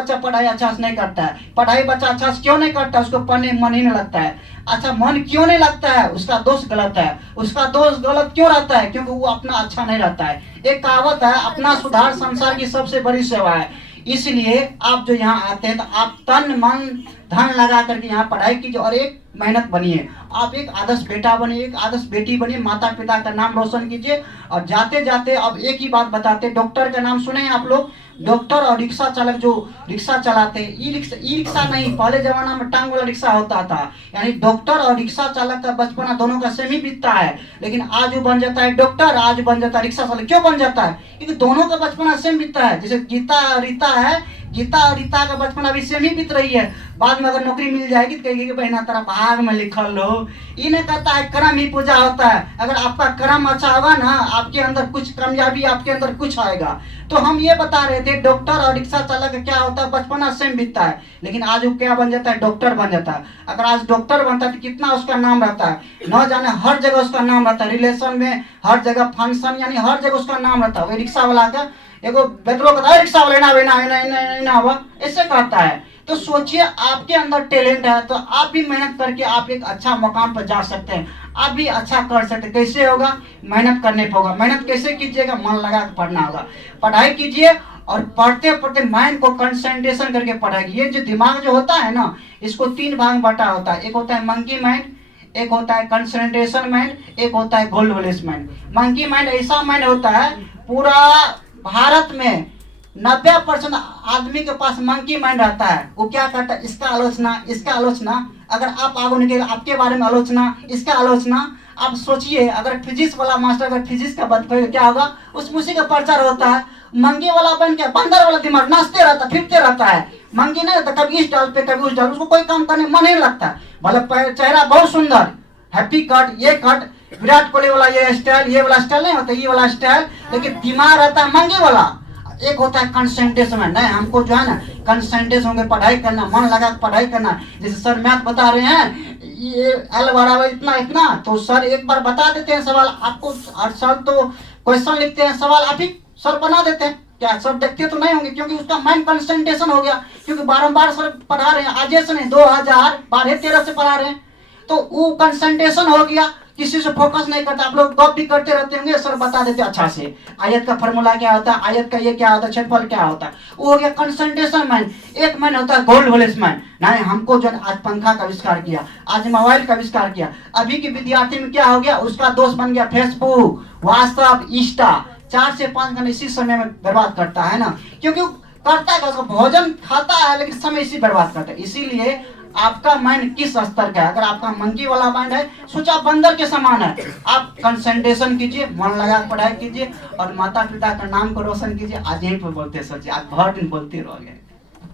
बच्चा पढ़ाई अच्छा से नहीं करता है। पढ़ाई बच्चा अच्छा से क्यों नहीं करता है? उसको पढ़ने में मन ही नहीं लगता है। अच्छा, मन क्यों नहीं लगता है? उसका दोष गलत है। उसका दोष गलत क्यों रहता है? क्योंकि वो अपना अच्छा नहीं रहता है। एक कहावत है, अपना सुधार संसार की सबसे बड़ी सेवा है। इसलिए आप जो यहाँ आते हैं तो आप तन मन धन लगा करके यहाँ पढ़ाई कीजिए और एक मेहनत बनिए। आप एक आदर्श बेटा बनिए, एक आदर्श बेटी बनिए, माता पिता का नाम रोशन कीजिए। और जाते जाते अब एक ही बात बताते, डॉक्टर का नाम सुने हैं आप लोग? डॉक्टर और रिक्शा चालक जो रिक्शा चलाते हैं, ई रिक्शा नहीं, पहले जमाना में टांग वाला रिक्शा होता था। यानी डॉक्टर और रिक्शा चालक का बचपना दोनों का सेम ही बीतता है। लेकिन आज वो बन जाता है डॉक्टर, आज बन जाता है रिक्शा चालक। क्यों बन जाता है? क्योंकि दोनों का बचपना सेम बीतता है। जैसे गीता रीता है, गीता और रीता का बचपन अभी सेम ही बीत रही है। बाद में अगर नौकरी मिल जाएगी तो कहेगी कि बहना तेरा भाग में लिखल लो। इन्हें कहता है कर्म ही पूजा होता है। अगर आपका कर्म अच्छा होगा ना, आपके अंदर कुछ कामयाबी, आपके अंदर कुछ आएगा। तो हम ये बता रहे थे, डॉक्टर और रिक्शा चालक क्या होता है, बचपना सेम बीतता है। लेकिन आज वो क्या बन जाता है? डॉक्टर बन जाता है। अगर आज डॉक्टर बनता है तो कितना उसका नाम रहता है, न जाने हर जगह उसका नाम रहता है। रिलेशन में हर जगह, फंक्शन, यानी हर जगह उसका नाम रहता है। वो रिक्शा वाला का एगो बेदरो कहता है रिक्शा वाले ना हुआ, ऐसे कहता है। तो सोचिए, आपके अंदर टैलेंट है तो आप भी मेहनत करके आप एक अच्छा मुकाम पर जा सकते हैं। आप भी अच्छा कर सकते हैं। कैसे होगा? मेहनत करने पर होगा। मेहनत कैसे कीजिएगा? मन लगा के पढ़ना होगा। पढ़ाई कीजिए और पढ़ते पढ़ते माइंड को कंसंट्रेशन करके पढ़ाई। ये जो दिमाग जो होता है ना, इसको 3 भाग में बांटा होता है। एक होता है मंकी माइंड, एक होता है कंसंट्रेशन माइंड, एक होता है gold Wallace mind. Monkey mind ऐसा माइंड होता है, पूरा भारत में 90% आदमी के पास मंकी माइंड रहता है। वो क्या करता है? इसका आलोचना, इसका आलोचना। अगर आप आगे निकले, आपके बारे में आलोचना, इसका आलोचना। आप सोचिए, अगर फिजिक्स वाला मास्टर अगर फिजिक्स का बात करे क्या होगा? उसमें उसी का प्रचार होता है। मंगी वाला बन के बंदर वाला दिमाग नाचते रहता, फिरते रहता है। मंगी नहीं रहता, कभी इस डाल पे कभी उस डाल, उसको कोई काम करने मन नहीं लगता। भले चेहरा बहुत सुंदर, हैप्पी कट, ये कट, विराट कोहली वाला ये स्टाइल, ये वाला स्टाइल नहीं होता, ये वाला स्टाइल। लेकिन दिमाग रहता है मंगी वाला। एक होता है कंसंट्रेशन में, नहीं हमको जो है ना कंसंट्रेशन होकर पढ़ाई करना, मन लगा पढ़ाई करना। जैसे सर मैथ बता रहे हैं, ये एल बराबर इतना इतना, तो सर एक बार बता देते हैं सवाल आपको। हर सर तो क्वेश्चन लिखते हैं, सवाल आप ही सर बना देते हैं। क्या सर देखते तो नहीं होंगे? क्योंकि उसका माइंड कंसंट्रेशन हो गया, क्योंकि बारंबार सर पढ़ा रहे हैं। आज से नहीं, 2012-13 से पढ़ा रहे हैं, तो वो कंसंट्रेशन हो गया। किसी से फोकस नहीं करता। आप लोग गप भी करते रहते होंगे, सर बता देते अच्छा से, आयत का फॉर्मूला क्या होता है, आयत का ये क्या होता है, क्षेत्रफल क्या होता है। वो हो गया कंसंट्रेशन माइंड। एक माइंड होता है गोल्ड वॉलेस माइंड। नहीं हमको जो आज पंखा का आविष्कार किया, आज मोबाइल का आविष्कार किया। अभी के विद्यार्थी में क्या हो गया? उसका दोस्त बन गया फेसबुक, व्हाट्सएप, इंस्टा। 4 से 5 घंटे इसी समय में बर्बाद करता है ना, क्योंकि करता है उसका भोजन खाता है लेकिन समय इसी बर्बाद करता है। इसीलिए आपका माइंड किस स्तर का है? अगर आपका मंकी वाला माइंड है, सोचा बंदर के समान है, आप कंसंट्रेशन कीजिए, मन लगा पढ़ाई कीजिए और माता पिता का नाम को रोशन कीजिए। आज यहीं पर बोलते सोचिए, आज बहुत दिन बोलते रहोगे।